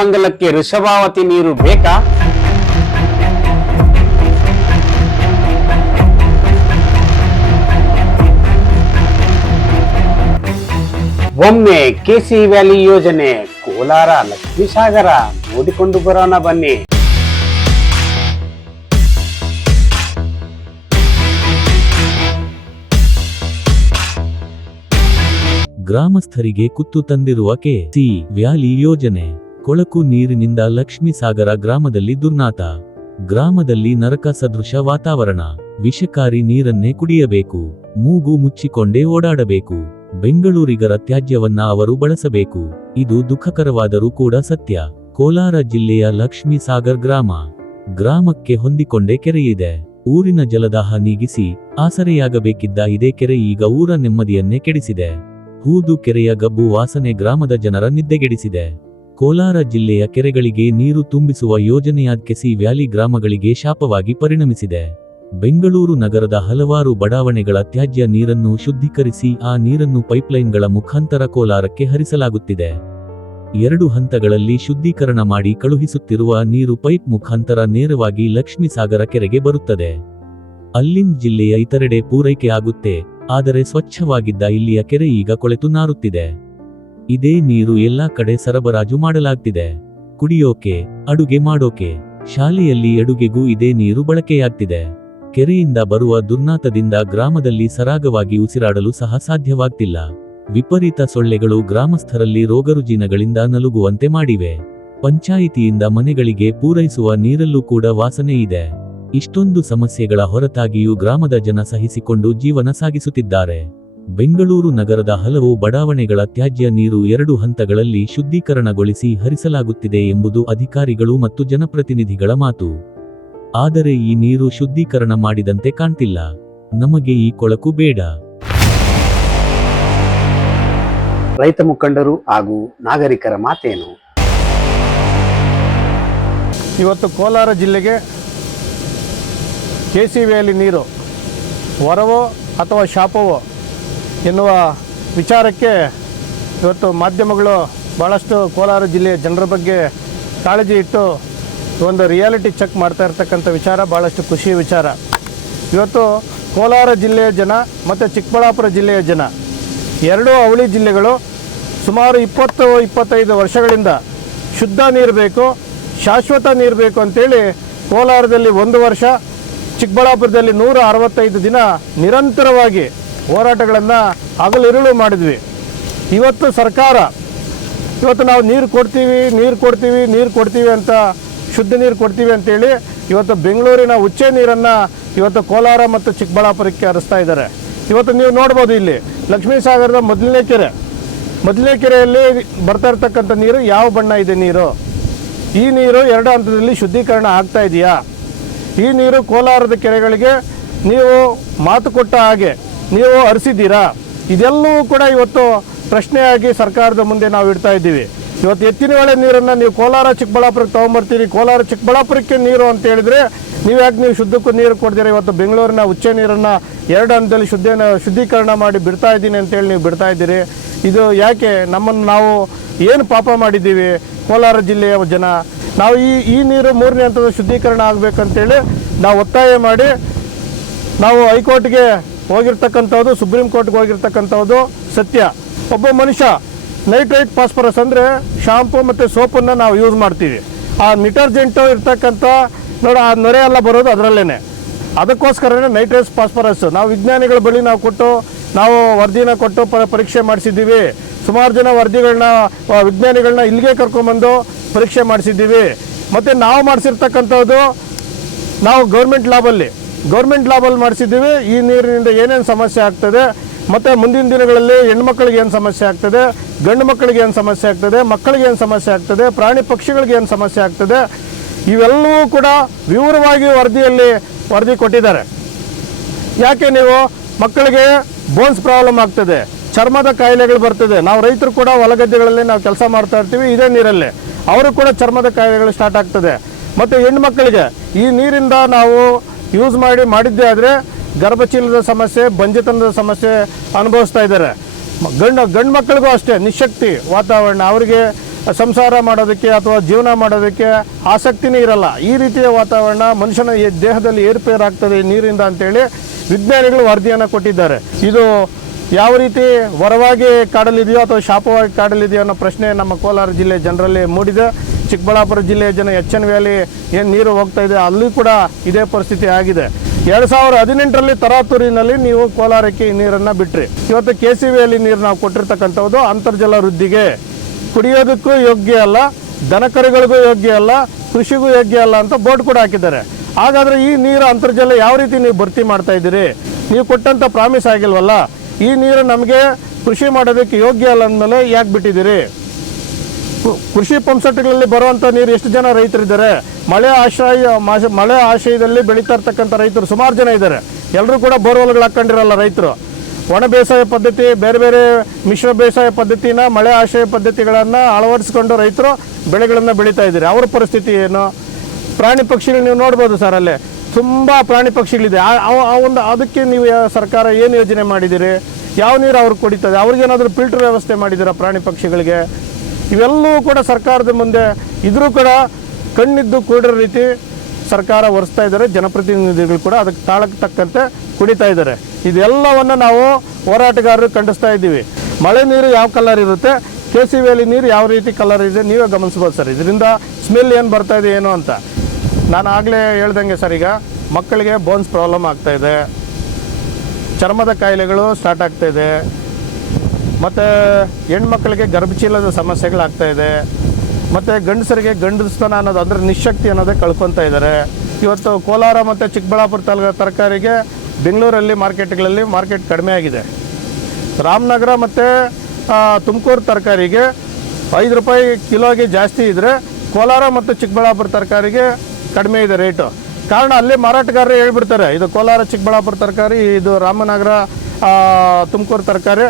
ನಾಗಮಂಗಲಕ್ಕೆ ವೃಷಭಾವತಿ ನೀರು ಬೇಕಾ? ಒಮ್ಮೆ ಕೆಸಿ ವ್ಯಾಲಿ ಯೋಜನೆ ಕೋಲಾರ ಲಕ್ಷ್ಮೀಸಾಗರ ನೋಡಿಕೊಂಡು ಬರೋಣ ಬನ್ನಿ. ಗ್ರಾಮಸ್ಥರಿಗೆ ಕುತ್ತು ತಂದಿರುವ ಕೆಸಿ ವ್ಯಾಲಿ ಯೋಜನೆ. ಕೊಳಕು ನೀರಿನಿಂದ ಲಕ್ಷ್ಮೀಸಾಗರ ಗ್ರಾಮದಲ್ಲಿ ದುರ್ನಾತ. ಗ್ರಾಮದಲ್ಲಿ ನರಕ ಸದೃಶ ವಾತಾವರಣ. ವಿಷಕಾರಿ ನೀರನ್ನೇ ಕುಡಿಯಬೇಕು. ಮೂಗು ಮುಚ್ಚಿಕೊಂಡೇ ಓಡಾಡಬೇಕು. ಬೆಂಗಳೂರಿಗರ ತ್ಯಾಜ್ಯವನ್ನ ಅವರು ಬಳಸಬೇಕು. ಇದು ದುಃಖಕರವಾದರೂ ಕೂಡ ಸತ್ಯ. ಕೋಲಾರ ಜಿಲ್ಲೆಯ ಲಕ್ಷ್ಮೀಸಾಗರ್ ಗ್ರಾಮಕ್ಕೆ ಹೊಂದಿಕೊಂಡೇ ಕೆರೆಯಿದೆ. ಊರಿನ ಜಲದಾಹ ನೀಗಿಸಿ ಆಸರೆಯಾಗಬೇಕಿದ್ದ ಇದೇ ಕೆರೆ ಈಗ ಊರ ನೆಮ್ಮದಿಯನ್ನೇ ಕೆಡಿಸಿದೆ. ಹೂದು ಕೆರೆಯ ಗಬ್ಬು ವಾಸನೆ ಗ್ರಾಮದ ಜನರ ನಿದ್ದೆಗೆಡಿಸಿದೆ. ಕೋಲಾರ ಜಿಲ್ಲೆಯ ಕೆರೆಗಳಿಗೆ ನೀರು ತುಂಬಿಸುವ ಯೋಜನೆಯಾದ ಕೆಸಿ ವ್ಯಾಲಿ ಗ್ರಾಮಗಳಿಗೆ ಶಾಪವಾಗಿ ಪರಿಣಮಿಸಿದೆ. ಬೆಂಗಳೂರು ನಗರದ ಹಲವಾರು ಬಡಾವಣೆಗಳ ತ್ಯಾಜ್ಯ ನೀರನ್ನು ಶುದ್ಧೀಕರಿಸಿ ಆ ನೀರನ್ನು ಪೈಪ್ಲೈನ್ಗಳ ಮುಖಾಂತರ ಕೋಲಾರಕ್ಕೆ ಹರಿಸಲಾಗುತ್ತಿದೆ. 2 ಹಂತಗಳಲ್ಲಿ ಶುದ್ಧೀಕರಣ ಮಾಡಿ ಕಳುಹಿಸುತ್ತಿರುವ ನೀರು ಪೈಪ್ ಮುಖಾಂತರ ನೇರವಾಗಿ ಲಕ್ಷ್ಮೀಸಾಗರ ಕೆರೆಗೆ ಬರುತ್ತದೆ. ಅಲ್ಲಿಂದ ಜಿಲ್ಲೆಯ ಇತರೆಡೆ ಪೂರೈಕೆ ಆಗುತ್ತೆ. ಆದರೆ ಸ್ವಚ್ಛವಾಗಿದ್ದ ಇಲ್ಲಿಯ ಕೆರೆ ಈಗ ಕೊಳೆತು ನಾರುತ್ತಿದೆ. ಇದೇ ನೀರು ಎಲ್ಲಾ ಕಡೆ ಸರಬರಾಜು ಮಾಡಲಾಗ್ತಿದೆ. ಕುಡಿಯೋಕೆ, ಅಡುಗೆ ಮಾಡೋಕೆ, ಶಾಲೆಯಲ್ಲಿ ಅಡುಗೆಗೂ ಇದೇ ನೀರು ಬಳಕೆಯಾಗ್ತಿದೆ. ಕೆರೆಯಿಂದ ಬರುವ ದುರ್ನಾತದಿಂದ ಗ್ರಾಮದಲ್ಲಿ ಸರಾಗವಾಗಿ ಉಸಿರಾಡಲು ಸಹ ಸಾಧ್ಯವಾಗ್ತಿಲ್ಲ. ವಿಪರೀತ ಸೊಳ್ಳೆಗಳು ಗ್ರಾಮಸ್ಥರಲ್ಲಿ ರೋಗರುಜಿನಗಳಿಂದ ನಲುಗುವಂತೆ ಮಾಡಿವೆ. ಪಂಚಾಯಿತಿಯಿಂದ ಮನೆಗಳಿಗೆ ಪೂರೈಸುವ ನೀರಲ್ಲೂ ಕೂಡ ವಾಸನೆ ಇದೆ. ಇಷ್ಟೊಂದು ಸಮಸ್ಯೆಗಳ ಹೊರತಾಗಿಯೂ ಗ್ರಾಮದ ಜನ ಸಹಿಸಿಕೊಂಡು ಜೀವನ ಸಾಗಿಸುತ್ತಿದ್ದಾರೆ. ಬೆಂಗಳೂರು ನಗರದ ಹಲವು ಬಡಾವಣೆಗಳ ತ್ಯಾಜ್ಯ ನೀರು 2 ಹಂತಗಳಲ್ಲಿ ಶುದ್ಧೀಕರಣಗೊಳಿಸಿ ಹರಿಸಲಾಗುತ್ತಿದೆ ಎಂಬುದು ಅಧಿಕಾರಿಗಳು ಮತ್ತು ಜನಪ್ರತಿನಿಧಿಗಳ ಮಾತು. ಆದರೆ ಈ ನೀರು ಶುದ್ಧೀಕರಣ ಮಾಡಿದಂತೆ ಕಾಣ್ತಿಲ್ಲ. ನಮಗೆ ಈ ಕೊಳಕು ಬೇಡ. ರೈತ ಮುಖಂಡರು ಹಾಗೂ ನಾಗರಿಕರ ಮಾತೇನು? ಇವತ್ತು ಕೋಲಾರ ಜಿಲ್ಲೆಗೆ ಕೆಸಿ ವ್ಯಾಲಿ ನೀರು ವರವೋ ಅಥವಾ ಶಾಪವೋ ಎನ್ನುವ ವಿಚಾರಕ್ಕೆ ಇವತ್ತು ಮಾಧ್ಯಮಗಳು ಭಾಳಷ್ಟು ಕೋಲಾರ ಜಿಲ್ಲೆಯ ಜನರ ಬಗ್ಗೆ ಕಾಳಜಿ ಇಟ್ಟು ಒಂದು ರಿಯಾಲಿಟಿ ಚೆಕ್ ಮಾಡ್ತಾ ಇರ್ತಕ್ಕಂಥ ವಿಚಾರ ಭಾಳಷ್ಟು ಖುಷಿಯ ವಿಚಾರ. ಇವತ್ತು ಕೋಲಾರ ಜಿಲ್ಲೆಯ ಜನ ಮತ್ತು ಚಿಕ್ಕಬಳ್ಳಾಪುರ ಜಿಲ್ಲೆಯ ಜನ 2 ಅವಳಿ ಜಿಲ್ಲೆಗಳು ಸುಮಾರು 20-25 ವರ್ಷಗಳಿಂದ ಶುದ್ಧ ನೀರು ಬೇಕು, ಶಾಶ್ವತ ನೀರು ಬೇಕು ಅಂತೇಳಿ ಕೋಲಾರದಲ್ಲಿ 1 ವರ್ಷ, ಚಿಕ್ಕಬಳ್ಳಾಪುರದಲ್ಲಿ 165 ದಿನ ನಿರಂತರವಾಗಿ ಹೋರಾಟಗಳನ್ನು ಹಗಲಿರುಳು ಮಾಡಿದ್ವಿ. ಇವತ್ತು ಸರ್ಕಾರ ನಾವು ನೀರು ಕೊಡ್ತೀವಿ ಅಂತ ಶುದ್ಧ ನೀರು ಕೊಡ್ತೀವಿ ಅಂತೇಳಿ ಇವತ್ತು ಬೆಂಗಳೂರಿನ ಉಚ್ಚೆ ನೀರನ್ನು ಇವತ್ತು ಕೋಲಾರ ಮತ್ತು ಚಿಕ್ಕಬಳ್ಳಾಪುರಕ್ಕೆ ಹರಿಸ್ತಾ ಇದ್ದಾರೆ. ಇವತ್ತು ನೀವು ನೋಡ್ಬೋದು, ಇಲ್ಲಿ ಲಕ್ಷ್ಮೀಸಾಗರದ ಮೊದಲನೇ ಕೆರೆಯಲ್ಲಿ ಬರ್ತಾ ಇರ್ತಕ್ಕಂಥ ನೀರು ಯಾವ ಬಣ್ಣ ಇದೆ ನೀರು? ಈ ನೀರು 2 ಹಂತದಲ್ಲಿ ಶುದ್ಧೀಕರಣ ಆಗ್ತಾ ಇದೆಯಾ? ಈ ನೀರು ಕೋಲಾರದ ಕೆರೆಗಳಿಗೆ ನೀವು ಮಾತು ಕೊಟ್ಟ ಹಾಗೆ ನೀವು ಹರಿಸಿದ್ದೀರಾ? ಇದೆಲ್ಲವೂ ಕೂಡ ಇವತ್ತು ಪ್ರಶ್ನೆಯಾಗಿ ಸರ್ಕಾರದ ಮುಂದೆ ನಾವು ಇಡ್ತಾ ಇದ್ದೀವಿ. ಇವತ್ತು ಎತ್ತಿನ ಹೊಳೆ ನೀರನ್ನು ನೀವು ಕೋಲಾರ ಚಿಕ್ಕಬಳ್ಳಾಪುರಕ್ಕೆ ತೊಗೊಂಬರ್ತೀರಿ, ಕೋಲಾರ ಚಿಕ್ಕಬಳ್ಳಾಪುರಕ್ಕೆ ನೀರು ಅಂತ ಹೇಳಿದರೆ ನೀವು ಶುದ್ಧಕ್ಕೂ ನೀರು ಕೊಡ್ತೀರಾ? ಇವತ್ತು ಬೆಂಗಳೂರಿನ ಉಚ್ಚೆ ನೀರನ್ನು 2 ಹಂತದಲ್ಲಿ ಶುದ್ಧೀಕರಣ ಮಾಡಿ ಬಿಡ್ತಾ ಇದ್ದೀನಿ ಅಂತೇಳಿ ನೀವು ಬಿಡ್ತಾ ಇದ್ದೀರಿ. ಇದು ಯಾಕೆ? ನಾವು ಏನು ಪಾಪ ಮಾಡಿದ್ದೀವಿ ಕೋಲಾರ ಜಿಲ್ಲೆಯ ಜನ? ನಾವು ಈ ನೀರು 3ನೇ ಹಂತದ ಶುದ್ಧೀಕರಣ ಆಗಬೇಕಂತೇಳಿ ನಾವು ಒತ್ತಾಯ ಮಾಡಿ ನಾವು ಹೈಕೋರ್ಟ್ಗೆ ಹೋಗಿರ್ತಕ್ಕಂಥದ್ದು, ಸುಪ್ರೀಂ ಕೋರ್ಟ್ಗೆ ಹೋಗಿರ್ತಕ್ಕಂಥದ್ದು ಸತ್ಯ. ಒಬ್ಬ ಮನುಷ್ಯ ನೈಟ್ರೇಟ್ ಫಾಸ್ಫರಸ್ ಅಂದರೆ ಶಾಂಪು ಮತ್ತು ಸೋಪನ್ನು ನಾವು ಯೂಸ್ ಮಾಡ್ತೀವಿ. ಆ ಡಿಟರ್ಜೆಂಟು ಇರ್ತಕ್ಕಂಥ ನೋಡಿ, ಆ ನೊರೆ ಎಲ್ಲ ಬರೋದು ಅದರಲ್ಲೇ. ಅದಕ್ಕೋಸ್ಕರನೇ ನೈಟ್ರೇಟ್ ಫಾಸ್ಫರಸ್ ನಾವು ವಿಜ್ಞಾನಿಗಳ ಬಳಿ ನಾವು ವರದಿನ ಕೊಟ್ಟು ಪರೀಕ್ಷೆ ಮಾಡಿಸಿದ್ದೀವಿ. ಸುಮಾರು ಜನ ವಿಜ್ಞಾನಿಗಳನ್ನ ಇಲ್ಲಿಗೆ ಕರ್ಕೊಂಬಂದು ಪರೀಕ್ಷೆ ಮಾಡಿಸಿದ್ದೀವಿ. ಮತ್ತು ನಾವು ಮಾಡಿಸಿರ್ತಕ್ಕಂಥದ್ದು ನಾವು ಗೌರ್ಮೆಂಟ್ ಲ್ಯಾಬಲ್ಲಿ ಮಾಡಿಸಿದ್ದೀವಿ. ಈ ನೀರಿನಿಂದ ಏನೇನು ಸಮಸ್ಯೆ ಆಗ್ತದೆ, ಮತ್ತು ಮುಂದಿನ ದಿನಗಳಲ್ಲಿ ಹೆಣ್ಮಕ್ಳಿಗೆ ಏನು ಸಮಸ್ಯೆ ಆಗ್ತದೆ, ಗಂಡು ಮಕ್ಕಳಿಗೆ ಏನು ಸಮಸ್ಯೆ ಆಗ್ತದೆ, ಮಕ್ಕಳಿಗೆ ಏನು ಸಮಸ್ಯೆ ಆಗ್ತದೆ, ಪ್ರಾಣಿ ಪಕ್ಷಿಗಳಿಗೆ ಏನು ಸಮಸ್ಯೆ ಆಗ್ತದೆ, ಇವೆಲ್ಲವೂ ಕೂಡ ವಿವರವಾಗಿ ವರದಿ ಕೊಟ್ಟಿದ್ದಾರೆ. ಯಾಕೆ ನೀವು ಮಕ್ಕಳಿಗೆ ಬೋನ್ಸ್ ಪ್ರಾಬ್ಲಮ್ ಆಗ್ತದೆ, ಚರ್ಮದ ಕಾಯಿಲೆಗಳು ಬರ್ತದೆ. ನಾವು ರೈತರು ಕೂಡ ಹೊಲಗದ್ದೆಗಳಲ್ಲಿ ನಾವು ಕೆಲಸ ಮಾಡ್ತಾ ಇರ್ತೀವಿ, ಇದೇ ನೀರಲ್ಲೇ ಅವರು ಕೂಡ ಚರ್ಮದ ಕಾಯಿಲೆಗಳು ಸ್ಟಾರ್ಟ್ ಆಗ್ತದೆ. ಮತ್ತು ಹೆಣ್ಮಕ್ಳಿಗೆ ಈ ನೀರಿಂದ ನಾವು ಯೂಸ್ ಮಾಡಿದ್ದೇ ಆದರೆ ಗರ್ಭಚೀಲದ ಸಮಸ್ಯೆ, ಬಂಜೆತನದ ಸಮಸ್ಯೆ ಅನುಭವಿಸ್ತಾ ಇದ್ದಾರೆ. ಗಂಡು ಮಕ್ಕಳಿಗೂ ಅಷ್ಟೇ ನಿಶಕ್ತಿ ವಾತಾವರಣ, ಅವರಿಗೆ ಸಂಸಾರ ಮಾಡೋದಕ್ಕೆ ಅಥವಾ ಜೀವನ ಮಾಡೋದಕ್ಕೆ ಆಸಕ್ತಿನೇ ಇರಲ್ಲ. ಈ ರೀತಿಯ ವಾತಾವರಣ ಮನುಷ್ಯನ ದೇಹದಲ್ಲಿ ಏರುಪೇರಾಗ್ತದೆ ನೀರಿಂದ ಅಂತೇಳಿ ವಿಜ್ಞಾನಿಗಳು ವರದಿಯನ್ನು ಕೊಟ್ಟಿದ್ದಾರೆ. ಇದು ಯಾವ ರೀತಿ ವರವಾಗಿ ಕಾಡಲಿದೆಯೋ ಅಥವಾ ಶಾಪವಾಗಿ ಕಾಡಲಿದೆಯೋ ಅನ್ನೋ ಪ್ರಶ್ನೆ ನಮ್ಮ ಕೋಲಾರ ಜಿಲ್ಲೆ ಜನರಲ್ಲಿ ಮೂಡಿದೆ. ಚಿಕ್ಕಬಳ್ಳಾಪುರ ಜಿಲ್ಲೆಯ ಜನ ಎಚ್.ಎನ್. ವ್ಯಾಲಿ ಏನು ನೀರು ಹೋಗ್ತಾ ಇದೆ ಅಲ್ಲಿ ಕೂಡ ಇದೇ ಪರಿಸ್ಥಿತಿ ಆಗಿದೆ. 2018ರಲ್ಲಿ ತರಾತುರಿನಲ್ಲಿ ನೀವು ಕೋಲಾರಕ್ಕೆ ಈ ನೀರನ್ನು ಬಿಟ್ರಿ. ಇವತ್ತು KC ವ್ಯಾಲಿ ನೀರು ನಾವು ಕೊಟ್ಟಿರ್ತಕ್ಕಂಥದ್ದು ಅಂತರ್ಜಲ ವೃದ್ಧಿಗೆ, ಕುಡಿಯೋದಕ್ಕೂ ಯೋಗ್ಯ ಅಲ್ಲ, ದನಕರುಗಳಿಗೂ ಯೋಗ್ಯ ಅಲ್ಲ, ಕೃಷಿಗೂ ಯೋಗ್ಯ ಅಲ್ಲ ಅಂತ ಬೋರ್ಡ್ ಕೂಡ ಹಾಕಿದ್ದಾರೆ. ಹಾಗಾದರೆ ಈ ನೀರು ಅಂತರ್ಜಲ ಯಾವ ರೀತಿ ನೀವು ಭರ್ತಿ ಮಾಡ್ತಾ ಇದ್ದೀರಿ? ನೀವು ಕೊಟ್ಟಂಥ ಪ್ರಾಮಿಸ್ ಆಗಿಲ್ವಲ್ಲ. ಈ ನೀರು ನಮಗೆ ಕೃಷಿ ಮಾಡೋದಕ್ಕೆ ಯೋಗ್ಯ ಅಲ್ಲ ಅಂದಮೇಲೆ ಯಾಕೆ ಬಿಟ್ಟಿದ್ದೀರಿ? ಕೃಷಿ ಪಂಪ್ಸೆಟ್ಗಳಲ್ಲಿ ಬರುವಂಥ ನೀರು ಎಷ್ಟು ಜನ ರೈತರಿದ್ದಾರೆ? ಮಳೆ ಆಶ್ರಯದಲ್ಲಿ ಬೆಳೀತಾ ಇರ್ತಕ್ಕಂಥ ರೈತರು ಸುಮಾರು ಜನ ಇದ್ದಾರೆ. ಎಲ್ಲರೂ ಕೂಡ ಬೋರ್ವೆಲ್ಗಳು ಹಾಕ್ಕೊಂಡಿರಲ್ಲ ರೈತರು. ಒಣ ಬೇಸಾಯ ಪದ್ಧತಿ, ಬೇರೆ ಬೇರೆ ಮಿಶ್ರ ಬೇಸಾಯ ಪದ್ಧತಿನ, ಮಳೆ ಆಶ್ರಯ ಪದ್ಧತಿಗಳನ್ನು ಅಳವಡಿಸ್ಕೊಂಡು ರೈತರು ಬೆಳೆಗಳನ್ನು ಬೆಳೀತಾ ಇದ್ದಾರೆ. ಅವ್ರ ಪರಿಸ್ಥಿತಿ ಏನು? ಪ್ರಾಣಿ ಪಕ್ಷಿಗಳು ನೀವು ನೋಡ್ಬೋದು ಸರ್, ಅಲ್ಲೇ ತುಂಬ ಪ್ರಾಣಿ ಪಕ್ಷಿಗಳಿದೆ. ಅದಕ್ಕೆ ನೀವು ಸರ್ಕಾರ ಏನು ಯೋಜನೆ ಮಾಡಿದ್ದೀರಿ? ಯಾವ ನೀರು ಅವ್ರಿಗೆ ಕುಡಿತದೆ? ಅವ್ರಿಗೇನಾದರೂ ಫಿಲ್ಟರ್ ವ್ಯವಸ್ಥೆ ಮಾಡಿದ್ದೀರಾ ಪ್ರಾಣಿ ಪಕ್ಷಿಗಳಿಗೆ? ಇವೆಲ್ಲವೂ ಕೂಡ ಸರ್ಕಾರದ ಮುಂದೆ ಇದ್ರೂ ಕೂಡ ಕಣ್ಣಿದ್ದು ಕೂಡಿರೋ ರೀತಿ ಸರ್ಕಾರ ಒರೆಸ್ತಾ ಇದ್ದಾರೆ. ಜನಪ್ರತಿನಿಧಿಗಳು ಕೂಡ ಅದಕ್ಕೆ ತಾಳಕ್ಕೆ ತಕ್ಕಂತೆ ಕುಡಿತಾ ಇದ್ದಾರೆ. ಇದೆಲ್ಲವನ್ನು ನಾವು ಹೋರಾಟಗಾರರು ಖಂಡಿಸ್ತಾ ಇದ್ದೀವಿ. ಮಳೆ ನೀರು ಯಾವ ಕಲರ್ ಇರುತ್ತೆ, KC ವ್ಯಾಲಿ ನೀರು ಯಾವ ರೀತಿ ಕಲರ್ ಇದೆ ನೀವೇ ಗಮನಿಸ್ಬೋದು ಸರ್. ಇದರಿಂದ ಸ್ಮೆಲ್ ಏನು ಬರ್ತಾ ಇದೆ ಏನು ಅಂತ. ನಾನು ಆಗಲೇ ಹೇಳ್ದಂಗೆ ಸರ್, ಈಗ ಮಕ್ಕಳಿಗೆ ಬೋನ್ಸ್ ಪ್ರಾಬ್ಲಮ್ ಆಗ್ತಾಯಿದೆ, ಚರ್ಮದ ಕಾಯಿಲೆಗಳು ಸ್ಟಾರ್ಟ್ ಆಗ್ತಾಯಿದೆ, ಮತ್ತು ಹೆಣ್ಮಕ್ಳಿಗೆ ಗರ್ಭಚೀಲದ ಸಮಸ್ಯೆಗಳಾಗ್ತಾಯಿದೆ, ಮತ್ತು ಗಂಡಸರಿಗೆ ಗಂಡಸ್ತನ ಅನ್ನೋದು ಅಂದರೆ ನಿಶಕ್ತಿ ಅನ್ನೋದೇ ಕಳ್ಕೊತಾ ಇದ್ದಾರೆ. ಇವತ್ತು ಕೋಲಾರ ಮತ್ತು ಚಿಕ್ಕಬಳ್ಳಾಪುರ ತರಕಾರಿಗೆ ಬೆಂಗಳೂರಲ್ಲಿ ಮಾರ್ಕೆಟ್ಗಳಲ್ಲಿ ಮಾರ್ಕೆಟ್ ಕಡಿಮೆ ಆಗಿದೆ. ರಾಮನಗರ ಮತ್ತು ತುಮಕೂರು ತರಕಾರಿಗೆ 5 ರೂಪಾಯಿ ಕಿಲೋಗೆ ಜಾಸ್ತಿ ಇದ್ದರೆ ಕೋಲಾರ ಮತ್ತು ಚಿಕ್ಕಬಳ್ಳಾಪುರ ತರಕಾರಿಗೆ ಕಡಿಮೆ ಇದೆ ರೇಟು. ಕಾರಣ ಅಲ್ಲಿ ಮಾರಾಟಗಾರರು ಹೇಳ್ಬಿಡ್ತಾರೆ, ಇದು ಕೋಲಾರ ಚಿಕ್ಕಬಳ್ಳಾಪುರ ತರಕಾರಿ, ಇದು ರಾಮನಗರ ತುಮಕೂರು ತರಕಾರಿ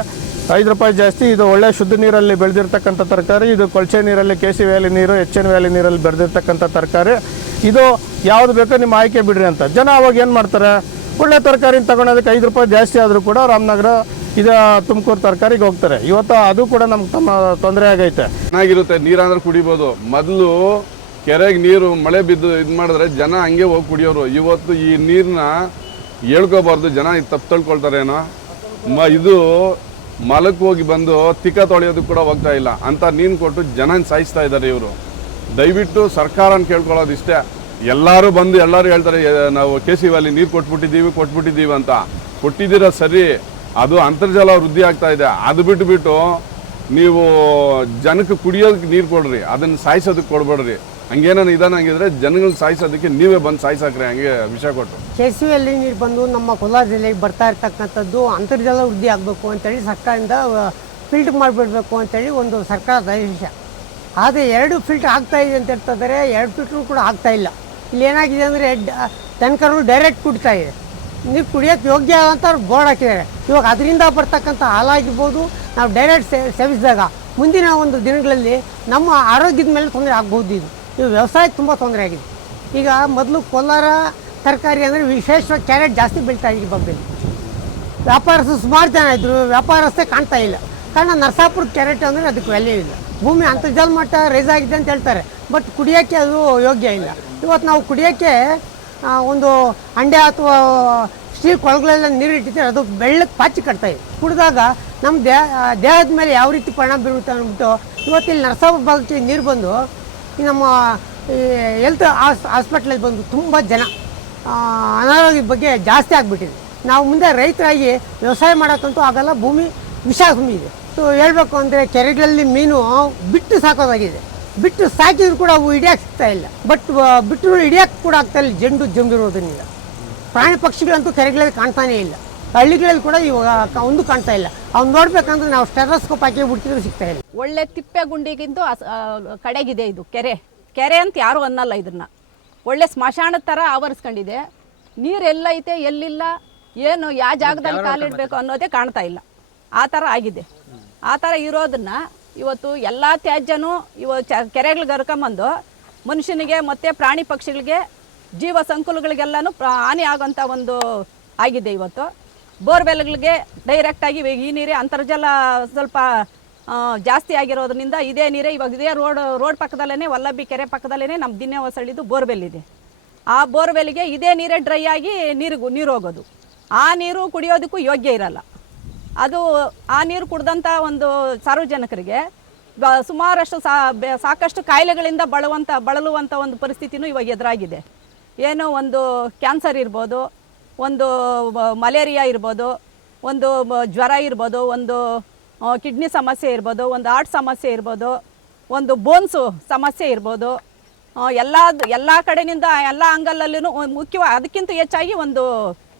5 ರೂಪಾಯಿ ಜಾಸ್ತಿ, ಇದು ಒಳ್ಳೆ ಶುದ್ಧ ನೀರಲ್ಲಿ ಬೆಳೆದಿರ್ತಕ್ಕಂಥ ತರಕಾರಿ, ಇದು ಕೊಳಚೆ ನೀರಲ್ಲಿ KC ವ್ಯಾಲಿ ನೀರು, ಎಚ್.ಎನ್. ವ್ಯಾಲಿ ನೀರಲ್ಲಿ ಬೆಳೆದಿರ್ತಕ್ಕಂಥ ತರಕಾರಿ, ಇದು ಯಾವುದು ಬೇಕೋ ನಿಮ್ಮ ಆಯ್ಕೆ ಬಿಡ್ರಿ ಅಂತ. ಜನ ಅವಾಗ ಏನು ಮಾಡ್ತಾರೆ, ಒಳ್ಳೆ ತರಕಾರಿನ ತಗೊಳೋದಕ್ಕೆ 5 ರೂಪಾಯಿ ಜಾಸ್ತಿ ಆದರೂ ಕೂಡ ರಾಮನಗರ ಇದು ತುಮಕೂರು ತರಕಾರಿಗೆ ಹೋಗ್ತಾರೆ. ಇವತ್ತು ಅದು ಕೂಡ ನಮ್ಗೆ ತೊಂದರೆ ಆಗೈತೆ. ಚೆನ್ನಾಗಿರುತ್ತೆ, ನೀರಾಂದ್ರೆ ಕುಡಿಬೋದು. ಮೊದಲು ಕೆರೆಗೆ ನೀರು ಮಳೆ ಬಿದ್ದು ಇದು ಮಾಡಿದ್ರೆ ಜನ ಹಂಗೆ ಹೋಗಿ ಕುಡಿಯೋರು. ಇವತ್ತು ಈ ನೀರನ್ನ ಹೇಳ್ಕೋಬಾರ್ದು, ಜನ ತಪ್ಪು ತಿಳ್ಕೊಳ್ತಾರೇನೋ. ಇದು ಮಲಕ್ಕೆ ಹೋಗಿ ಬಂದು ತಿಕ್ಕ ತೊಳೆಯೋದಕ್ಕೆ ಕೂಡ ಹೋಗ್ತಾ ಇಲ್ಲ ಅಂತ ನೀರು ಕೊಟ್ಟು ಜನನ ಸಾಯಿಸ್ತಾ ಇದ್ದಾರೆ ಇವರು. ದಯವಿಟ್ಟು ಸರ್ಕಾರನ ಕೇಳ್ಕೊಳ್ಳೋದು ಇಷ್ಟೇ, ಎಲ್ಲರೂ ಹೇಳ್ತಾರೆ ನಾವು KC ವ್ಯಾಲಿ ನೀರು ಕೊಟ್ಬಿಟ್ಟಿದ್ದೀವಿ ಅಂತ. ಕೊಟ್ಟಿದ್ದೀರ ಸರಿ, ಅದು ಅಂತರ್ಜಲ ವೃದ್ಧಿ ಆಗ್ತಾ ಇದೆ. ಅದು ಬಿಟ್ಟು ನೀವು ಜನಕ್ಕೆ ಕುಡಿಯೋದಕ್ಕೆ ನೀರು ಕೊಡ್ರಿ, ಅದನ್ನು ಸಾಯಿಸೋದಕ್ಕೆ ಕೊಡ್ಬೇಡ್ರಿ. ಹಂಗೇನೋ ಹಂಗಿದ್ರೆ ಜನಗಳಿಗೆ ಸಾಯಿಸೋದಕ್ಕೆ ನೀವೇ ಬಂದು ಸಾಯಿಸಾಕ್ರಿ ಹಂಗೆ ವಿಷಯ ಕೊಟ್ಟು. KC ವ್ಯಾಲಿ ನೀರು ಬಂದು ನಮ್ಮ ಕೋಲಾರ ಜಿಲ್ಲೆಗೆ ಬರ್ತಾ ಇರ್ತಕ್ಕಂಥದ್ದು ಅಂತರ್ಜಲ ವೃದ್ಧಿ ಆಗಬೇಕು ಅಂತೇಳಿ ಸರ್ಕಾರದಿಂದ ಫಿಲ್ಟರ್ ಮಾಡಿಬಿಡ್ಬೇಕು ಅಂತೇಳಿ ಒಂದು ಸರ್ಕಾರದ ಆದೇಶ. ಆದರೆ 2 ಫಿಲ್ಟರ್ ಆಗ್ತಾಯಿದೆ ಅಂತ ಹೇಳ್ತಿದ್ದಾರೆ, 2 ಫಿಲ್ಟ್ರು ಕೂಡ ಆಗ್ತಾಯಿಲ್ಲ. ಇಲ್ಲಿ ಏನಾಗಿದೆ ಅಂದರೆ ದನಕರು ಡೈರೆಕ್ಟ್ ಕುಡಿತಾ ಇದೆ, ನೀರು ಕುಡಿಯೋಕ್ಕೆ ಯೋಗ್ಯ ಅಂತ ಅವ್ರು ಬೋರ್ಡ್ ಹಾಕಿದ್ದಾರೆ. ಇವಾಗ ಅದರಿಂದ ಬರ್ತಕ್ಕಂಥ ಹಾಲಾಗಿರ್ಬೋದು, ನಾವು ಡೈರೆಕ್ಟ್ ಸೇವಿಸಿದಾಗ ಮುಂದಿನ ಒಂದು ದಿನಗಳಲ್ಲಿ ನಮ್ಮ ಆರೋಗ್ಯದ ಮೇಲೆ ತೊಂದರೆ ಆಗ್ಬೋದು. ಇದು ವ್ಯವಸಾಯಕ್ಕೆ ತುಂಬ ತೊಂದರೆ ಆಗಿದೆ. ಈಗ ಮೊದಲು ಕೋಲಾರ ತರಕಾರಿ ಅಂದರೆ ವಿಶೇಷವಾಗಿ ಕ್ಯಾರೆಟ್ ಜಾಸ್ತಿ ಬೆಳೀತಾ ಇದ್ದೀವಿ ಬಬ್ಬೆಲ್ಲಿ. ವ್ಯಾಪಾರಸ್ಥರು ಸುಮಾರು ಜನ ಇದ್ದರು, ವ್ಯಾಪಾರಸ್ಥೆ ಕಾಣ್ತಾ ಇಲ್ಲ. ಕಾರಣ ನರಸಾಪುರ ಕ್ಯಾರೆಟ್ ಅಂದರೆ ಅದಕ್ಕೆ ವ್ಯಾಲ್ಯೂ ಇಲ್ಲ. ಭೂಮಿ ಅಂತರ್ಜಲ ಮಟ್ಟ ರೈಸ್ ಆಗಿದೆ ಅಂತ ಹೇಳ್ತಾರೆ, ಬಟ್ ಕುಡಿಯೋಕ್ಕೆ ಅದು ಯೋಗ್ಯ ಇಲ್ಲ. ಇವತ್ತು ನಾವು ಕುಡಿಯೋಕ್ಕೆ ಒಂದು ಹಂಡೆ ಅಥವಾ ಸ್ಟೀಲ್ ಕೊಳಗಳೆಲ್ಲ ನೀರು ಇಟ್ಟಿರ್ತಾರೆ, ಅದು ಬೆಳ್ಳಕ್ಕೆ ಪಾಚಿ ಕಟ್ತಾಯಿದೆ. ಕುಡಿದಾಗ ನಮ್ಮ ದೇಹದ ಮೇಲೆ ಯಾವ ರೀತಿ ಪರಿಣಾಮ ಬೀರುತ್ತೆ ಅಂದ್ಬಿಟ್ಟು ಇವತ್ತಿಲ್ಲಿ ನರಸಾಪುರ ಭಾಗಕ್ಕೆ ನೀರು ಬಂದು ನಮ್ಮ ಹೆಲ್ತ್ ಹಾಸ್ಪಿಟ್ಲಲ್ಲಿ ಬಂದು ತುಂಬ ಜನ ಅನಾರೋಗ್ಯದ ಬಗ್ಗೆ ಜಾಸ್ತಿ ಆಗಿಬಿಟ್ಟಿದೆ. ನಾವು ಮುಂದೆ ರೈತರಾಗಿ ವ್ಯವಸಾಯ ಮಾಡೋಕ್ಕಂತೂ ಆಗಲ್ಲ, ಭೂಮಿ ವಿಷ ಭೂಮಿ ಇದೆ. ಸೊ ಹೇಳಬೇಕು ಅಂದರೆ ಕೆರೆಗಳಲ್ಲಿ ಮೀನು ಬಿಟ್ಟು ಸಾಕೋದಾಗಿದೆ, ಬಿಟ್ಟು ಸಾಕಿದ್ರು ಕೂಡ ಅವು ಹಿಡಿಯೋಕ್ಕೆ ಸಿಗ್ತಾ ಇಲ್ಲ. ಬಟ್ ಬಿಟ್ಟು ಹಿಡಿಯೋಕ್ಕೆ ಕೂಡ ಆಗ್ತಾ ಇಲ್ಲ, ಜಂಬಿರೋದ್ರಿಂದ. ಪ್ರಾಣಿ ಪಕ್ಷಿಗಳಂತೂ ಕೆರೆಗಳಲ್ಲಿ ಕಾಣ್ತಾನೇ ಇಲ್ಲ. ಹಳ್ಳಿಗಳಲ್ಲಿ ಕೂಡ ಇವಾಗ ಒಂದು ಕಾಣ್ತಾ ಇಲ್ಲ. ಅವ್ನು ನೋಡ್ಬೇಕಂದ್ರೆ ನಾವು ಸ್ಟೆಥೋಸ್ಕೋಪ್ ಹಾಕಿ ಬಿಡ್ತಿದ್ರು ಸಿಗ್ತಾ ಇಲ್ಲ. ಒಳ್ಳೆ ತಿಪ್ಪೆ ಗುಂಡಿಗಿಂತೂ ಕಡೆಗಿದೆ ಇದು ಕೆರೆ ಅಂತ ಯಾರು ಅನ್ನಲ್ಲ. ಇದನ್ನ ಒಳ್ಳೆ ಸ್ಮಶಾನದ ಥರ ಆವರಿಸ್ಕೊಂಡಿದೆ. ನೀರು ಎಲ್ಲೈತೆ ಎಲ್ಲಿಲ್ಲ, ಏನು ಯಾವ ಜಾಗದಲ್ಲಿ ಕಾಲಿಡಬೇಕು ಅನ್ನೋದೇ ಕಾಣ್ತಾ ಇಲ್ಲ. ಆ ಥರ ಆಗಿದೆ. ಆ ಥರ ಇರೋದನ್ನ ಇವತ್ತು ಎಲ್ಲ ತ್ಯಾಜ್ಯನೂ ಕೆರೆಗಳಿಗೆ ಹರ್ಕೊಂಬಂದು ಮನುಷ್ಯನಿಗೆ ಮತ್ತು ಪ್ರಾಣಿ ಪಕ್ಷಿಗಳಿಗೆ ಜೀವ ಸಂಕುಲಗಳಿಗೆಲ್ಲನೂ ಹಾನಿ ಆಗೋಂಥ ಒಂದು ಆಗಿದೆ. ಇವತ್ತು ಬೋರ್ವೆಲ್ಗಳಿಗೆ ಡೈರೆಕ್ಟಾಗಿ ಈ ನೀರೇ ಅಂತರ್ಜಲ ಸ್ವಲ್ಪ ಜಾಸ್ತಿ ಆಗಿರೋದ್ರಿಂದ ಇದೇ ನೀರೇ ಇವಾಗ ಇದೇ ರೋಡ್ ಪಕ್ಕದಲ್ಲೇ ವಲ್ಲಭಿ ಕೆರೆ ಪಕ್ಕದಲ್ಲೇ ನಮ್ಮ ದಿನ್ನೆ ಹೊಸಳ್ಳಿದು ಬೋರ್ವೆಲ್ ಇದೆ. ಆ ಬೋರ್ವೆಲ್ಗೆ ಇದೇ ನೀರೇ ಡ್ರೈ ಆಗಿ ನೀರು ಹೋಗೋದು. ಆ ನೀರು ಕುಡಿಯೋದಕ್ಕೂ ಯೋಗ್ಯ ಇರಲ್ಲ. ಅದು ಆ ನೀರು ಕುಡ್ದಂಥ ಒಂದು ಸಾರ್ವಜನಿಕರಿಗೆ ಸುಮಾರಷ್ಟು ಸಾಕಷ್ಟು ಕಾಯಿಲೆಗಳಿಂದ ಬಳಲುವಂಥ ಒಂದು ಪರಿಸ್ಥಿತಿನೂ ಇವಾಗ ಎದುರಾಗಿದೆ. ಏನೋ ಒಂದು ಕ್ಯಾನ್ಸರ್ ಇರ್ಬೋದು, ಒಂದು ಮಲೇರಿಯಾ ಇರ್ಬೋದು, ಒಂದು ಜ್ವರ ಇರ್ಬೋದು, ಒಂದು ಕಿಡ್ನಿ ಸಮಸ್ಯೆ ಇರ್ಬೋದು, ಒಂದು ಹಾರ್ಟ್ ಸಮಸ್ಯೆ ಇರ್ಬೋದು, ಒಂದು ಬೋನ್ಸು ಸಮಸ್ಯೆ ಇರ್ಬೋದು. ಎಲ್ಲ ಕಡೆಯಿಂದ ಎಲ್ಲ ಅಂಗಲ್ಲೂ ಮುಖ್ಯವಾಗಿ ಅದಕ್ಕಿಂತ ಹೆಚ್ಚಾಗಿ ಒಂದು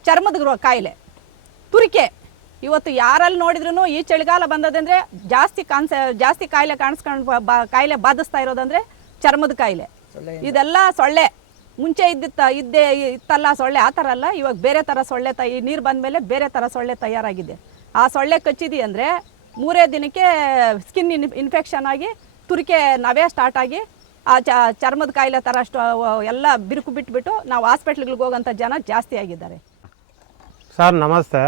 ಚರ್ಮದ ಕಾಯಿಲೆ, ತುರಿಕೆ. ಇವತ್ತು ಯಾರಲ್ಲಿ ನೋಡಿದ್ರೂ ಈ ಚಳಿಗಾಲ ಬಂದದಂದರೆ ಜಾಸ್ತಿ ಕಾಯಿಲೆ ಕಾಯಿಲೆ ಬಾಧಿಸ್ತಾ ಇರೋದಂದರೆ ಚರ್ಮದ ಕಾಯಿಲೆ. ಇದೆಲ್ಲ ಸೊಳ್ಳೆ ಮುಂಚೆ ಇತ್ತಲ್ಲ ಸೊಳ್ಳೆ, ಆ ಥರ ಅಲ್ಲ. ಇವಾಗ ಬೇರೆ ಥರ ಸೊಳ್ಳೆ ಈ ನೀರು ಬಂದಮೇಲೆ ಬೇರೆ ಥರ ಸೊಳ್ಳೆ ತಯಾರಾಗಿದೆ. ಆ ಸೊಳ್ಳೆ ಕಚ್ಚಿದಿ ಅಂದರೆ 3 ದಿನಕ್ಕೆ ಸ್ಕಿನ್ ಇನ್ಫೆಕ್ಷನ್ ಆಗಿ ತುರಿಕೆ ನವೆ ಸ್ಟಾರ್ಟ್ ಆಗಿ ಆ ಚರ್ಮದ ಕಾಯಿಲೆ ಥರ ಅಷ್ಟು ಎಲ್ಲ ಬಿರುಕು ಬಿಟ್ಬಿಟ್ಟು ನಾವು ಹಾಸ್ಪಿಟ್ಲ್ಗಳಿಗೆ ಹೋಗೋಂಥ ಜನ ಜಾಸ್ತಿ ಆಗಿದ್ದಾರೆ. ಸರ್ ನಮಸ್ತೆ.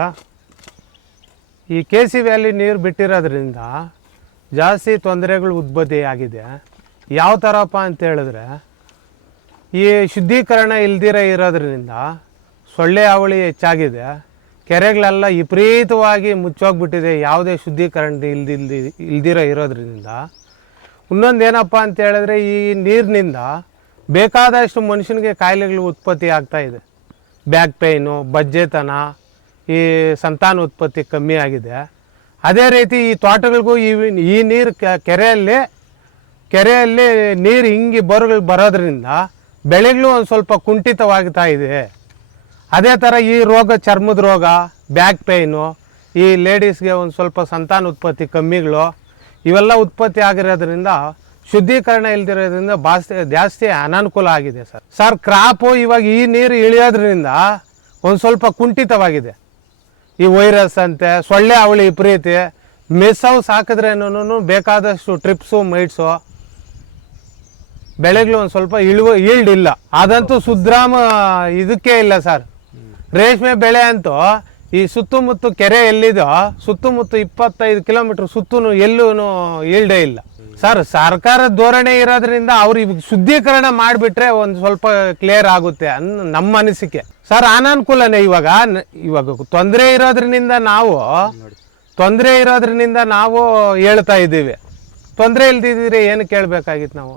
ಈ KC ವ್ಯಾಲಿ ನೀರು ಬಿಟ್ಟಿರೋದ್ರಿಂದ ಜಾಸ್ತಿ ತೊಂದರೆಗಳು ಉದ್ಭವಿಯಾಗಿದೆ. ಯಾವ ಥರಪ್ಪ ಅಂತ ಹೇಳಿದ್ರೆ, ಈ ಶುದ್ಧೀಕರಣ ಇರೋದ್ರಿಂದ ಸೊಳ್ಳೆ ಹಾವಳಿ ಹೆಚ್ಚಾಗಿದೆ. ಕೆರೆಗಳೆಲ್ಲ ವಿಪರೀತವಾಗಿ ಮುಚ್ಚೋಗ್ಬಿಟ್ಟಿದೆ ಯಾವುದೇ ಶುದ್ಧೀಕರಣ ಇರೋದ್ರಿಂದ. ಇನ್ನೊಂದೇನಪ್ಪ ಅಂತ ಹೇಳಿದ್ರೆ, ಈ ನೀರಿನಿಂದ ಬೇಕಾದಷ್ಟು ಮನುಷ್ಯನಿಗೆ ಕಾಯಿಲೆಗಳು ಉತ್ಪತ್ತಿ ಆಗ್ತಾಯಿದೆ. ಬ್ಯಾಕ್ ಪೇಯ್ನು, ಬಜ್ಜೆತನ, ಈ ಸಂತಾನ ಉತ್ಪತ್ತಿ ಕಮ್ಮಿ ಆಗಿದೆ. ಅದೇ ರೀತಿ ಈ ತೋಟಗಳಿಗೂ ಈ ನೀರು ಕೆರೆಯಲ್ಲಿ ನೀರು ಹಿಂಗೆ ಬರೋದ್ರಿಂದ ಬೆಳೆಗಳು ಒಂದು ಸ್ವಲ್ಪ ಕುಂಠಿತವಾಗ್ತಾ ಇದೆ. ಅದೇ ಥರ ಈ ರೋಗ, ಚರ್ಮದ ರೋಗ, ಬ್ಯಾಕ್ ಪೇಯ್ನು, ಈ ಲೇಡೀಸ್ಗೆ ಒಂದು ಸ್ವಲ್ಪ ಸಂತಾನ ಉತ್ಪತ್ತಿ ಕಮ್ಮಿಗಳು ಇವೆಲ್ಲ ಉತ್ಪತ್ತಿ ಆಗಿರೋದ್ರಿಂದ ಶುದ್ಧೀಕರಣ ಇಲ್ದಿರೋದ್ರಿಂದ ಜಾಸ್ತಿ ಅನಾನುಕೂಲ ಆಗಿದೆ ಸರ್. ಕ್ರಾಪು ಇವಾಗ ಈ ನೀರು ಇಳಿಯೋದ್ರಿಂದ ಒಂದು ಸ್ವಲ್ಪ ಕುಂಠಿತವಾಗಿದೆ. ಈ ವೈರಸ್ ಅಂತೆ, ಸೊಳ್ಳೆ ಅವಳಿ ವಿಪರೀತಿ, ಮೆಸ್ಸವು ಸಾಕಿದ್ರೇನೂ ಬೇಕಾದಷ್ಟು ಟ್ರಿಪ್ಸು, ಮೈಟ್ಸು, ಬೆಳೆಗಳು ಒಂದು ಸ್ವಲ್ಪ ಈಲ್ಡ್ ಇಲ್ಲ. ಅದಂತೂ ಸುದ್ರಾಮ ಇದಕ್ಕೆ ಇಲ್ಲ ಸರ್. ರೇಷ್ಮೆ ಬೆಳೆ ಅಂತೂ ಈ ಸುತ್ತಮುತ್ತ ಕೆರೆ ಎಲ್ಲಿದೋ ಸುತ್ತಮುತ್ತ 25 ಕಿಲೋಮೀಟ್ರ್ ಸುತ್ತೂ ಎಲ್ಲೂ ಈಲ್ಡೇ ಇಲ್ಲ ಸರ್. ಸರ್ಕಾರದ ಧೋರಣೆ ಇರೋದ್ರಿಂದ ಅವ್ರು ಇವಾಗ ಶುದ್ಧೀಕರಣ ಮಾಡಿಬಿಟ್ರೆ ಒಂದು ಸ್ವಲ್ಪ ಕ್ಲಿಯರ್ ಆಗುತ್ತೆ ನಮ್ಮ ಅನಿಸಿಕೆ ಸರ್. ಅನಾನುಕೂಲನೇ ಇವಾಗ ತೊಂದರೆ ಇರೋದ್ರಿಂದ ನಾವು ಹೇಳ್ತಾ ಇದ್ದೀವಿ. ತೊಂದರೆ ಇಲ್ದಿದ್ರೆ ಏನು ಕೇಳಬೇಕಾಗಿತ್ತು ನಾವು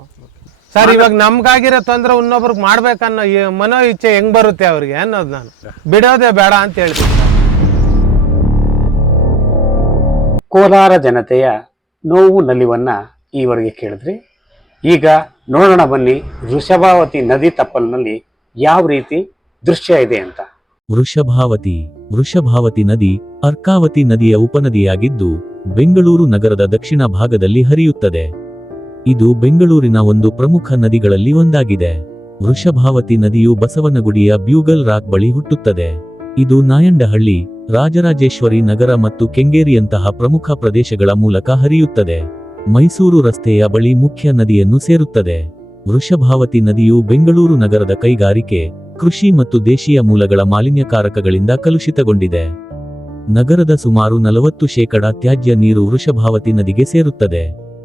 ಸರ್. ಇವಾಗ ನಮ್ಗಾಗಿರೋ ತೊಂದರೆ ಇನ್ನೊಬ್ರಿಗೆ ಮಾಡ್ಬೇಕನ್ನೋ ಮನೋ ಇಚ್ಛೆ ಹೆಂಗ್ ಬರುತ್ತೆ ಅವ್ರಿಗೆ ಅನ್ನೋದು ನಾನು ಬಿಡೋದೇ ಬೇಡ ಅಂತ ಹೇಳ್ತೀನಿ. ಕೋಲಾರ ಜನತೆಯ ನೋವು ನಲಿವನ್ನ ಈವರೆಗೆ ಕೇಳಿದ್ರಿ. ಈಗ ನೋಡೋಣ ಬನ್ನಿ, ವೃಷಭಾವತಿ ನದಿ ತಪ್ಪಲಿನಲ್ಲಿ ಯಾವ ರೀತಿ ದೃಶ್ಯ ಇದೆ ಅಂತ. ವೃಷಭಾವತಿ ನದಿ ಅರ್ಕಾವತಿ ನದಿಯ ಉಪನದಿಯಾಗಿದ್ದು ಬೆಂಗಳೂರು ನಗರದ ದಕ್ಷಿಣ ಭಾಗದಲ್ಲಿ ಹರಿಯುತ್ತದೆ. ಇದು ಬೆಂಗಳೂರಿನ ಒಂದು ಪ್ರಮುಖ ನದಿಗಳಲ್ಲಿ ಒಂದಾಗಿದೆ. ವೃಷಭಾವತಿ ನದಿಯು ಬಸವನಗುಡಿಯ ಬ್ಯೂಗಲ್ ರಾಕ್ ಬಳಿ ಹುಟ್ಟುತ್ತದೆ. ಇದು ನಾಯಂಡಹಳ್ಳಿ, ರಾಜರಾಜೇಶ್ವರಿ ನಗರ ಮತ್ತು ಕೆಂಗೇರಿಯಂತಹ ಪ್ರಮುಖ ಪ್ರದೇಶಗಳ ಮೂಲಕ ಹರಿಯುತ್ತದೆ. ಮೈಸೂರು ರಸ್ತೆಯ ಬಳಿ ಮುಖ್ಯ ನದಿಯನ್ನು ಸೇರುತ್ತದೆ. ವೃಷಭಾವತಿ ನದಿಯು ಬೆಂಗಳೂರು ನಗರದ ಕೈಗಾರಿಕೆ, ಕೃಷಿ ಮತ್ತು ದೇಶೀಯ ಮೂಲಗಳ ಮಾಲಿನ್ಯಕಾರಕಗಳಿಂದ ಕಲುಷಿತಗೊಂಡಿದೆ. ನಗರದ ಸುಮಾರು 40% ತ್ಯಾಜ್ಯ ನೀರು ವೃಷಭಾವತಿ ನದಿಗೆ ಸೇರುತ್ತದೆ.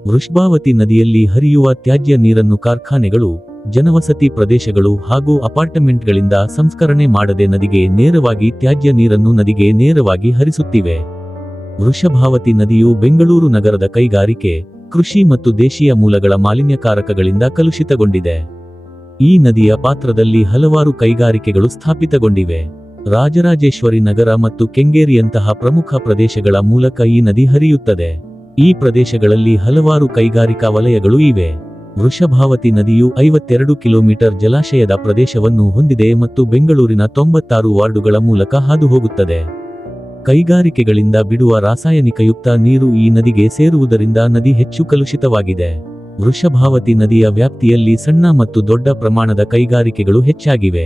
ವೃಷಭಾವತಿ ನದಿಯಲ್ಲಿ ಹರಿಯುವ ತ್ಯಾಜ್ಯ ನೀರನ್ನು ಕಾರ್ಖಾನೆಗಳು, ಜನವಸತಿ ಪ್ರದೇಶಗಳು ಹಾಗೂ ಅಪಾರ್ಟ್ಮೆಂಟ್ಗಳಿಂದ ಸಂಸ್ಕರಣೆ ಮಾಡದೆ ತ್ಯಾಜ್ಯ ನೀರನ್ನು ನದಿಗೆ ನೇರವಾಗಿ ಹರಿಸುತ್ತಿವೆ. ವೃಷಭಾವತಿ ನದಿಯು ಬೆಂಗಳೂರು ನಗರದ ಕೈಗಾರಿಕೆ, ಕೃಷಿ ಮತ್ತು ದೇಶೀಯ ಮೂಲಗಳ ಮಾಲಿನ್ಯಕಾರಕಗಳಿಂದ ಕಲುಷಿತಗೊಂಡಿದೆ. ಈ ನದಿಯ ಪಾತ್ರದಲ್ಲಿ ಹಲವಾರು ಕೈಗಾರಿಕೆಗಳು ಸ್ಥಾಪಿತಗೊಂಡಿವೆ. ರಾಜರಾಜೇಶ್ವರಿ ನಗರ ಮತ್ತು ಕೆಂಗೇರಿಯಂತಹ ಪ್ರಮುಖ ಪ್ರದೇಶಗಳ ಮೂಲಕ ಈ ನದಿ ಹರಿಯುತ್ತದೆ. ಈ ಪ್ರದೇಶಗಳಲ್ಲಿ ಹಲವಾರು ಕೈಗಾರಿಕಾ ವಲಯಗಳು ಇವೆ. ವೃಷಭಾವತಿ ನದಿಯು 52 ಕಿಲೋಮೀಟರ್ ಜಲಾಶಯದ ಪ್ರದೇಶವನ್ನು ಹೊಂದಿದೆ ಮತ್ತು ಬೆಂಗಳೂರಿನ 96 ವಾರ್ಡುಗಳ ಮೂಲಕ ಹಾದುಹೋಗುತ್ತದೆ. ಕೈಗಾರಿಕೆಗಳಿಂದ ಬಿಡುವ ರಾಸಾಯನಿಕಯುಕ್ತ ನೀರು ಈ ನದಿಗೆ ಸೇರುವುದರಿಂದ ನದಿ ಹೆಚ್ಚು ಕಲುಷಿತವಾಗಿದೆ. ವೃಷಭಾವತಿ ನದಿಯ ವ್ಯಾಪ್ತಿಯಲ್ಲಿ ಸಣ್ಣ ಮತ್ತು ದೊಡ್ಡ ಪ್ರಮಾಣದ ಕೈಗಾರಿಕೆಗಳು ಹೆಚ್ಚಾಗಿವೆ.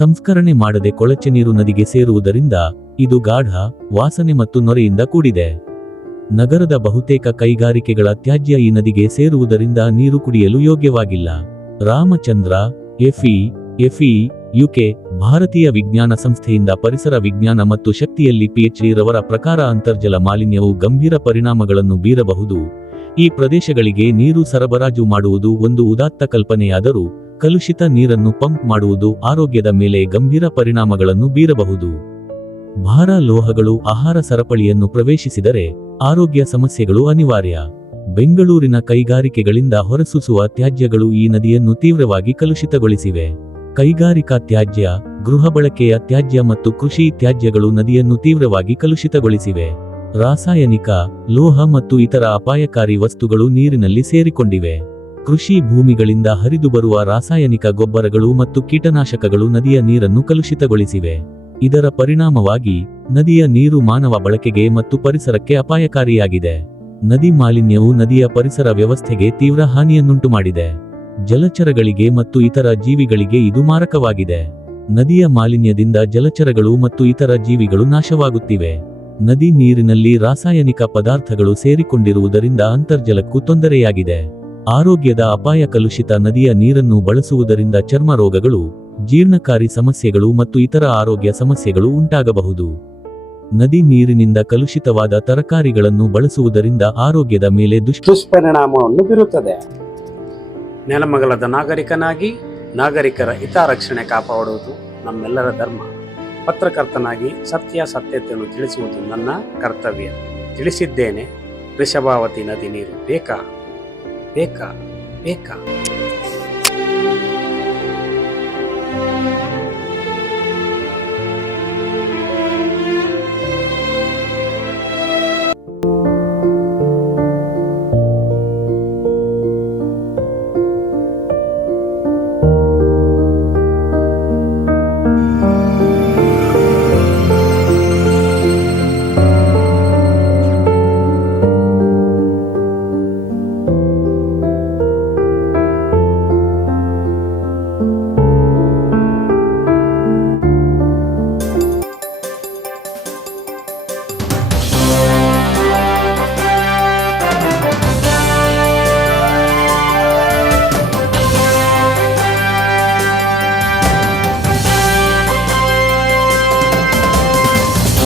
ಸಂಸ್ಕರಣೆ ಮಾಡದೆ ಕೊಳಚೆ ನೀರು ನದಿಗೆ ಸೇರುವುದರಿಂದ ಇದು ಗಾಢ ವಾಸನೆ ಮತ್ತು ನೊರೆಯಿಂದ ಕೂಡಿದೆ. ನಗರದ ಬಹುತೇಕ ಕೈಗಾರಿಕೆಗಳ ತ್ಯಾಜ್ಯ ಈ ನದಿಗೆ ಸೇರುವುದರಿಂದ ನೀರು ಕುಡಿಯಲು ಯೋಗ್ಯವಾಗಿಲ್ಲ. ರಾಮಚಂದ್ರ, ಎಫ್ಇ, ಯುಕೆ ಭಾರತೀಯ ವಿಜ್ಞಾನ ಸಂಸ್ಥೆಯಿಂದ ಪರಿಸರ ವಿಜ್ಞಾನ ಮತ್ತು ಶಕ್ತಿಯಲ್ಲಿ PhD ರವರ ಪ್ರಕಾರ ಅಂತರ್ಜಲ ಮಾಲಿನ್ಯವು ಗಂಭೀರ ಪರಿಣಾಮಗಳನ್ನು ಬೀರಬಹುದು. ಈ ಪ್ರದೇಶಗಳಿಗೆ ನೀರು ಸರಬರಾಜು ಮಾಡುವುದು ಒಂದು ಉದಾತ್ತ ಕಲ್ಪನೆಯಾದರೂ ಕಲುಷಿತ ನೀರನ್ನು ಪಂಪ್ ಮಾಡುವುದು ಆರೋಗ್ಯದ ಮೇಲೆ ಗಂಭೀರ ಪರಿಣಾಮಗಳನ್ನು ಬೀರಬಹುದು. ಭಾರ ಲೋಹಗಳು ಆಹಾರ ಸರಪಳಿಯನ್ನು ಪ್ರವೇಶಿಸಿದರೆ ಆರೋಗ್ಯ ಸಮಸ್ಯೆಗಳು ಅನಿವಾರ್ಯ. ಬೆಂಗಳೂರಿನ ಕೈಗಾರಿಕೆಗಳಿಂದ ಹೊರಸೂಸುವ ತ್ಯಾಜ್ಯಗಳು ಈ ನದಿಯನ್ನು ತೀವ್ರವಾಗಿ ಕಲುಷಿತಗೊಳಿಸಿವೆ. ಕೈಗಾರಿಕಾ ತ್ಯಾಜ್ಯ, ಗೃಹ ಬಳಕೆಯ ತ್ಯಾಜ್ಯ ಮತ್ತು ಕೃಷಿ ತ್ಯಾಜ್ಯಗಳು ನದಿಯನ್ನು ತೀವ್ರವಾಗಿ ಕಲುಷಿತಗೊಳಿಸಿವೆ. ರಾಸಾಯನಿಕ, ಲೋಹ ಮತ್ತು ಇತರ ಅಪಾಯಕಾರಿ ವಸ್ತುಗಳು ನೀರಿನಲ್ಲಿ ಸೇರಿಕೊಂಡಿವೆ. ಕೃಷಿ ಭೂಮಿಗಳಿಂದ ಹರಿದು ಬರುವ ರಾಸಾಯನಿಕ ಗೊಬ್ಬರಗಳು ಮತ್ತು ಕೀಟನಾಶಕಗಳು ನದಿಯ ನೀರನ್ನು ಕಲುಷಿತಗೊಳಿಸಿವೆ. ಇದರ ಪರಿಣಾಮವಾಗಿ ನದಿಯ ನೀರು ಮಾನವ ಬಳಕೆಗೆ ಮತ್ತು ಪರಿಸರಕ್ಕೆ ಅಪಾಯಕಾರಿಯಾಗಿದೆ. ನದಿ ಮಾಲಿನ್ಯವು ನದಿಯ ಪರಿಸರ ವ್ಯವಸ್ಥೆಗೆ ತೀವ್ರ ಹಾನಿಯನ್ನುಂಟು ಮಾಡಿದೆ. ಜಲಚರಗಳಿಗೆ ಮತ್ತು ಇತರ ಜೀವಿಗಳಿಗೆ ಇದು ಮಾರಕವಾಗಿದೆ. ನದಿಯ ಮಾಲಿನ್ಯದಿಂದ ಜಲಚರಗಳು ಮತ್ತು ಇತರ ಜೀವಿಗಳು ನಾಶವಾಗುತ್ತಿವೆ. ನದಿ ನೀರಿನಲ್ಲಿ ರಾಸಾಯನಿಕ ಪದಾರ್ಥಗಳು ಸೇರಿಕೊಂಡಿರುವುದರಿಂದ ಅಂತರ್ಜಲಕ್ಕೂ ತೊಂದರೆಯಾಗಿದೆ. ಆರೋಗ್ಯದ ಅಪಾಯ. ಕಲುಷಿತ ನದಿಯ ನೀರನ್ನು ಬಳಸುವುದರಿಂದ ಚರ್ಮ ರೋಗಗಳು, ಜೀರ್ಣಕಾರಿ ಸಮಸ್ಯೆಗಳು ಮತ್ತು ಇತರ ಆರೋಗ್ಯ ಸಮಸ್ಯೆಗಳು ಉಂಟಾಗಬಹುದು. ನದಿ ನೀರಿನಿಂದ ಕಲುಷಿತವಾದ ತರಕಾರಿಗಳನ್ನು ಬಳಸುವುದರಿಂದ ಆರೋಗ್ಯದ ಮೇಲೆ ದುಷ್ಪರಿಣಾಮವನ್ನು ಬೀರುತ್ತದೆ. ನೆಲಮಂಗಲದ ನಾಗರಿಕನಾಗಿ ನಾಗರಿಕರ ಹಿತರಕ್ಷಣೆ ಕಾಪಾಡುವುದು ನಮ್ಮೆಲ್ಲರ ಧರ್ಮ. ಪತ್ರಕರ್ತನಾಗಿ ಸತ್ಯತೆಯನ್ನು ತಿಳಿಸುವುದು ನನ್ನ ಕರ್ತವ್ಯ. ತಿಳಿಸಿದ್ದೇನೆ. ವೃಷಭಾವತಿ ನದಿ ನೀರು ಬೇಕಾ ಬೇಕಾ ಬೇಕಾ.